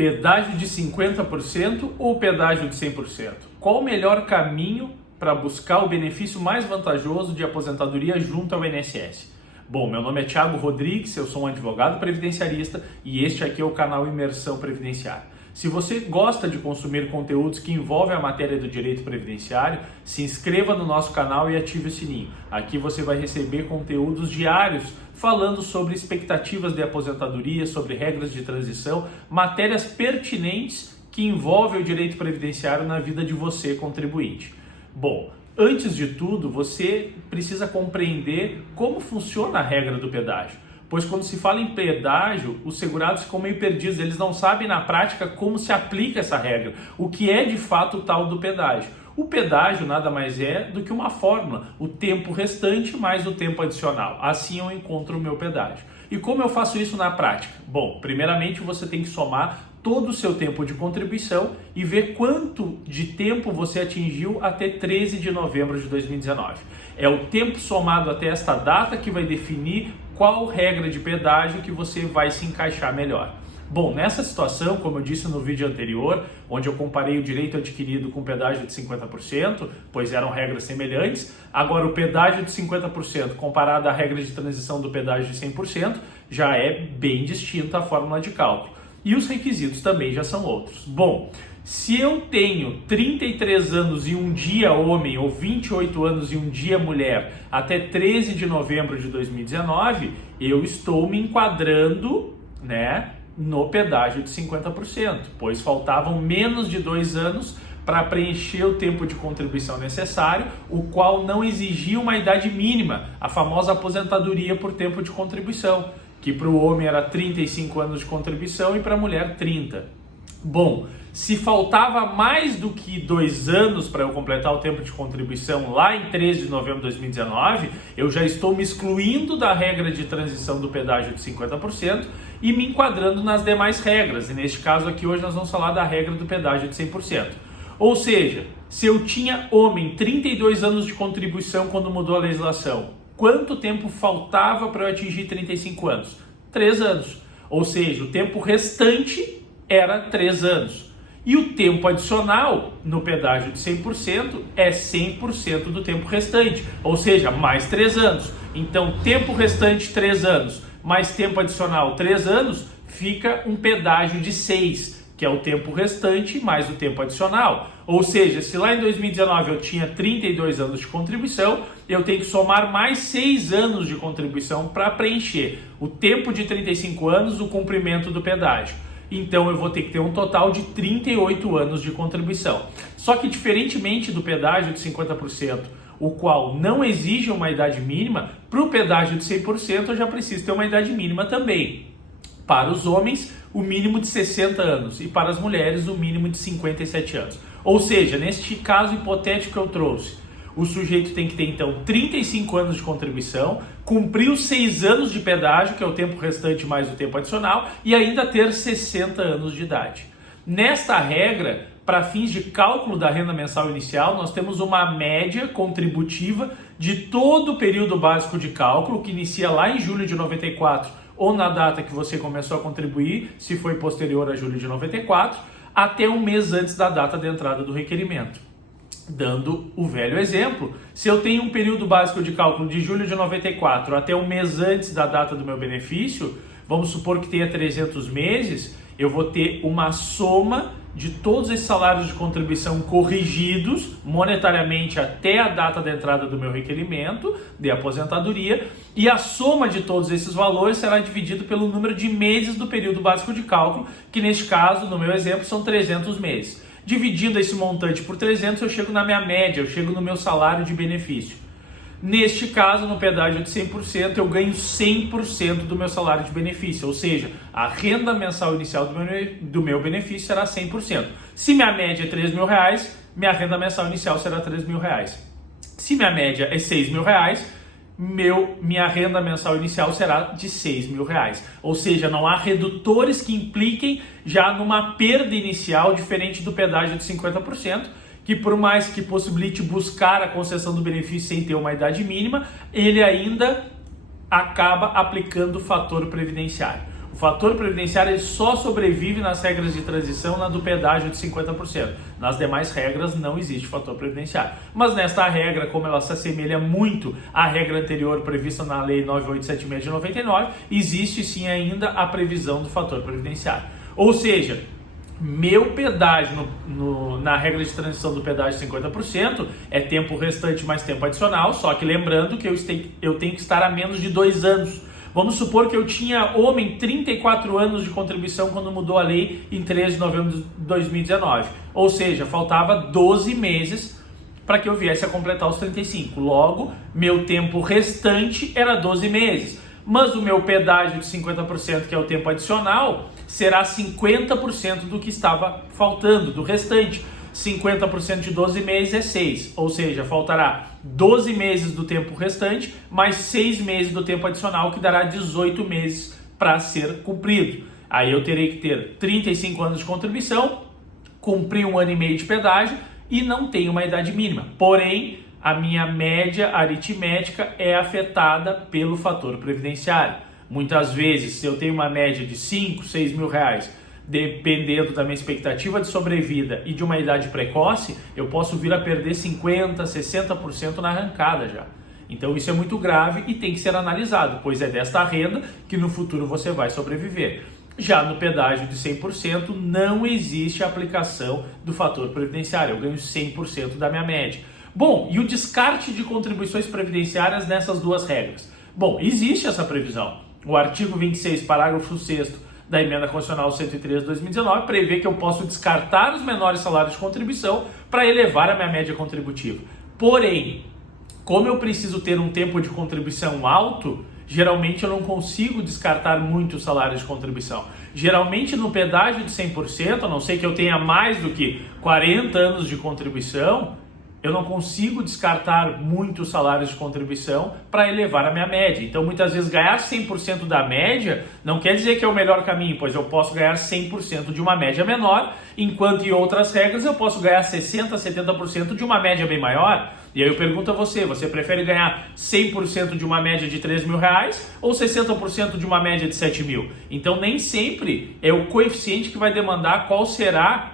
Pedágio de 50% ou pedágio de 100%? Qual o melhor caminho para buscar o benefício mais vantajoso de aposentadoria junto ao INSS? Bom, meu nome é Thiago Rodrigues, eu sou um advogado previdenciarista e este aqui é o canal Imersão Previdenciária. Se você gosta de consumir conteúdos que envolvem a matéria do direito previdenciário, se inscreva no nosso canal e ative o sininho. Aqui você vai receber conteúdos diários falando sobre expectativas de aposentadoria, sobre regras de transição, matérias pertinentes que envolvem o direito previdenciário na vida de você, contribuinte. Bom, antes de tudo, você precisa compreender como funciona a regra do pedágio. Pois quando se fala em pedágio, os segurados ficam meio perdidos, eles não sabem na prática como se aplica essa regra, o que é de fato o tal do pedágio. O pedágio nada mais é do que uma fórmula, o tempo restante mais o tempo adicional. Assim eu encontro o meu pedágio. E como eu faço isso na prática? Bom, primeiramente você tem que somar todo o seu tempo de contribuição e ver quanto de tempo você atingiu até 13 de novembro de 2019. É o tempo somado até esta data que vai definir qual regra de pedágio que você vai se encaixar melhor. Bom, nessa situação, como eu disse no vídeo anterior, onde eu comparei o direito adquirido com o pedágio de 50%, pois eram regras semelhantes, agora o pedágio de 50% comparado à regra de transição do pedágio de 100% já é bem distinta a fórmula de cálculo. E os requisitos também já são outros. Bom, se eu tenho 33 anos e um dia homem ou 28 anos e um dia mulher até 13 de novembro de 2019, eu estou me enquadrando, no pedágio de 50%, pois faltavam menos de 2 anos para preencher o tempo de contribuição necessário, o qual não exigia uma idade mínima, a famosa aposentadoria por tempo de contribuição, que para o homem era 35 anos de contribuição e para a mulher 30. Bom, se faltava mais do que 2 anos para eu completar o tempo de contribuição lá em 13 de novembro de 2019, eu já estou me excluindo da regra de transição do pedágio de 50% e me enquadrando nas demais regras. E neste caso aqui hoje nós vamos falar da regra do pedágio de 100%. Ou seja, se eu tinha homem 32 anos de contribuição quando mudou a legislação, quanto tempo faltava para eu atingir 35 anos? 3 anos. Ou seja, o tempo restante era 3 anos. E o tempo adicional no pedágio de 100% é 100% do tempo restante, ou seja, mais 3 anos. Então, tempo restante 3 anos, mais tempo adicional 3 anos, fica um pedágio de 6, que é o tempo restante mais o tempo adicional. Ou seja, se lá em 2019 eu tinha 32 anos de contribuição, eu tenho que somar mais 6 anos de contribuição para preencher o tempo de 35 anos, o cumprimento do pedágio. Então eu vou ter que ter um total de 38 anos de contribuição. Só que diferentemente do pedágio de 50%, o qual não exige uma idade mínima, para o pedágio de 100% eu já preciso ter uma idade mínima também. Para os homens, o mínimo de 60 anos e para as mulheres, o mínimo de 57 anos. Ou seja, neste caso hipotético que eu trouxe, o sujeito tem que ter então 35 anos de contribuição, cumprir os 6 anos de pedágio, que é o tempo restante mais o tempo adicional, e ainda ter 60 anos de idade. Nesta regra, para fins de cálculo da renda mensal inicial, nós temos uma média contributiva de todo o período básico de cálculo, que inicia lá em julho de 94, ou na data que você começou a contribuir, se foi posterior a julho de 94, até um mês antes da data de entrada do requerimento. Dando o velho exemplo, se eu tenho um período básico de cálculo de julho de 94 até um mês antes da data do meu benefício, vamos supor que tenha 300 meses, eu vou ter uma soma de todos esses salários de contribuição corrigidos monetariamente até a data da entrada do meu requerimento de aposentadoria, e a soma de todos esses valores será dividido pelo número de meses do período básico de cálculo, que neste caso, no meu exemplo, são 300 meses. Dividindo esse montante por 300, eu chego na minha média, eu chego no meu salário de benefício. Neste caso, no pedágio de 100%, eu ganho 100% do meu salário de benefício, ou seja, a renda mensal inicial do meu benefício será 100%. Se minha média é R$3.000, minha renda mensal inicial será R$3.000. Se minha média é R$6.000, minha renda mensal inicial será de R$6.000. Ou seja, não há redutores que impliquem já numa perda inicial diferente do pedágio de 50%, que por mais que possibilite buscar a concessão do benefício sem ter uma idade mínima, ele ainda acaba aplicando o fator previdenciário. O fator previdenciário ele só sobrevive nas regras de transição na do pedágio de 50%. Nas demais regras não existe fator previdenciário. Mas nesta regra, como ela se assemelha muito à regra anterior prevista na Lei 9876 de 99, existe sim ainda a previsão do fator previdenciário. Ou seja, meu pedágio na regra de transição do pedágio de 50% é tempo restante mais tempo adicional, só que lembrando que eu tenho que estar a menos de 2 anos. Vamos supor que eu tinha 34 anos de contribuição quando mudou a lei em 13 de novembro de 2019. Ou seja, faltava 12 meses para que eu viesse a completar os 35. Logo, meu tempo restante era 12 meses. Mas o meu pedágio de 50%, que é o tempo adicional, será 50% do que estava faltando, do restante. 50% de 12 meses é 6, ou seja, faltará 12 meses do tempo restante, mais 6 meses do tempo adicional, que dará 18 meses para ser cumprido. Aí eu terei que ter 35 anos de contribuição, cumprir 1 ano e meio de pedágio e não tenho uma idade mínima. Porém, a minha média aritmética é afetada pelo fator previdenciário. Muitas vezes, se eu tenho uma média de 5, 6 mil reais, dependendo da minha expectativa de sobrevida e de uma idade precoce, eu posso vir a perder 50%, 60% na arrancada já. Então isso é muito grave e tem que ser analisado, pois é desta renda que no futuro você vai sobreviver. Já no pedágio de 100% não existe a aplicação do fator previdenciário, eu ganho 100% da minha média. Bom, e o descarte de contribuições previdenciárias nessas duas regras? Bom, existe essa previsão. O artigo 26, parágrafo 6º da Emenda Constitucional 103 de 2019 prevê que eu posso descartar os menores salários de contribuição para elevar a minha média contributiva. Porém, como eu preciso ter um tempo de contribuição alto, geralmente eu não consigo descartar muito o salário de contribuição. Geralmente no pedágio de 100%, a não ser que eu tenha mais do que 40 anos de contribuição, eu não consigo descartar muito os salários de contribuição para elevar a minha média. Então, muitas vezes, ganhar 100% da média não quer dizer que é o melhor caminho, pois eu posso ganhar 100% de uma média menor, enquanto em outras regras eu posso ganhar 60%, 70% de uma média bem maior. E aí eu pergunto a você prefere ganhar 100% de uma média de 3 mil reais ou 60% de uma média de 7 mil? Então, nem sempre é o coeficiente que vai demandar qual será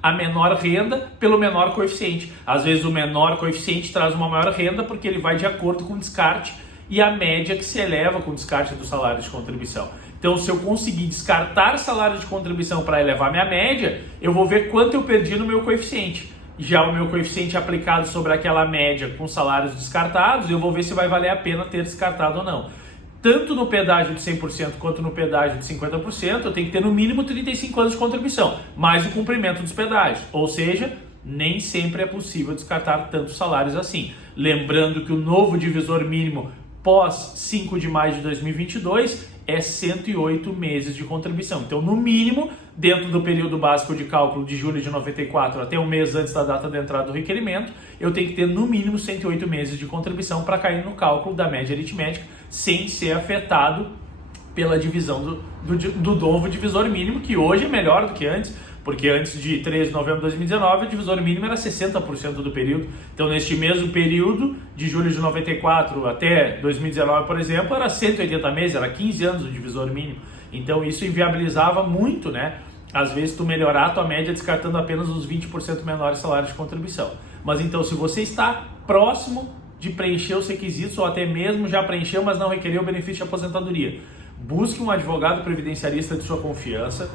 a menor renda pelo menor coeficiente. Às vezes o menor coeficiente traz uma maior renda porque ele vai de acordo com o descarte e a média que se eleva com o descarte do salário de contribuição. Então, se eu conseguir descartar salário de contribuição para elevar minha média, eu vou ver quanto eu perdi no meu coeficiente. Já o meu coeficiente aplicado sobre aquela média com salários descartados, eu vou ver se vai valer a pena ter descartado ou não. Tanto no pedágio de 100% quanto no pedágio de 50%, eu tenho que ter no mínimo 35 anos de contribuição, mais o cumprimento dos pedágios. Ou seja, nem sempre é possível descartar tantos salários assim. Lembrando que o novo divisor mínimo pós 5 de maio de 2022 é 108 meses de contribuição. Então, no mínimo, dentro do período básico de cálculo de julho de 94 até um mês antes da data da entrada do requerimento, eu tenho que ter no mínimo 108 meses de contribuição para cair no cálculo da média aritmética, sem ser afetado pela divisão do novo divisor mínimo, que hoje é melhor do que antes, porque antes de 13 de novembro de 2019, o divisor mínimo era 60% do período. Então, neste mesmo período, de julho de 94 até 2019, por exemplo, era 180 meses, era 15 anos o divisor mínimo. Então, isso inviabilizava muito, né? Às vezes, tu melhorar a tua média descartando apenas os 20% menores salários de contribuição. Mas, então, se você está próximo de preencher os requisitos, ou até mesmo já preencheu, mas não requereu o benefício de aposentadoria, busque um advogado previdenciarista de sua confiança,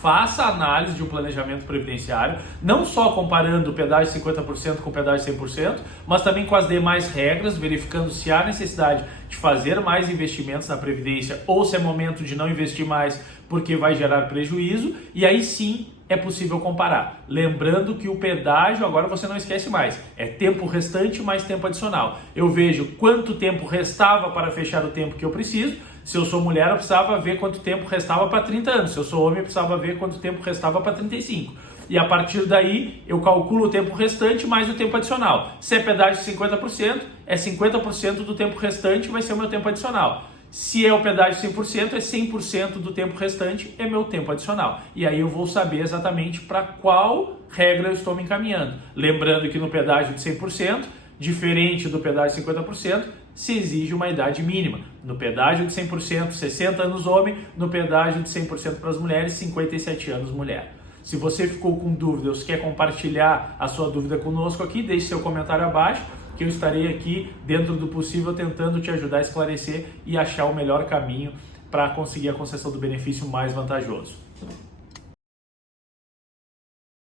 faça análise de um planejamento previdenciário, não só comparando o pedágio 50% com o pedágio 100%, mas também com as demais regras, verificando se há necessidade de fazer mais investimentos na previdência ou se é momento de não investir mais porque vai gerar prejuízo, e aí sim é possível comparar. Lembrando que o pedágio, agora você não esquece mais, é tempo restante mais tempo adicional. Eu vejo quanto tempo restava para fechar o tempo que eu preciso. Se eu sou mulher, eu precisava ver quanto tempo restava para 30 anos. Se eu sou homem, eu precisava ver quanto tempo restava para 35. E a partir daí, eu calculo o tempo restante mais o tempo adicional. Se é pedágio de 50%, é 50% do tempo restante vai ser o meu tempo adicional. Se é o pedágio 100%, é 100% do tempo restante, é meu tempo adicional. E aí eu vou saber exatamente para qual regra eu estou me encaminhando. Lembrando que no pedágio de 100%, diferente do pedágio de 50%, se exige uma idade mínima. no pedágio de 100%, 60 anos homem, no pedágio de 100% para as mulheres, 57 anos mulher. Se você ficou com dúvida ou se quer compartilhar a sua dúvida conosco aqui, deixe seu comentário abaixo, que eu estarei aqui, dentro do possível, tentando te ajudar a esclarecer e achar o melhor caminho para conseguir a concessão do benefício mais vantajoso.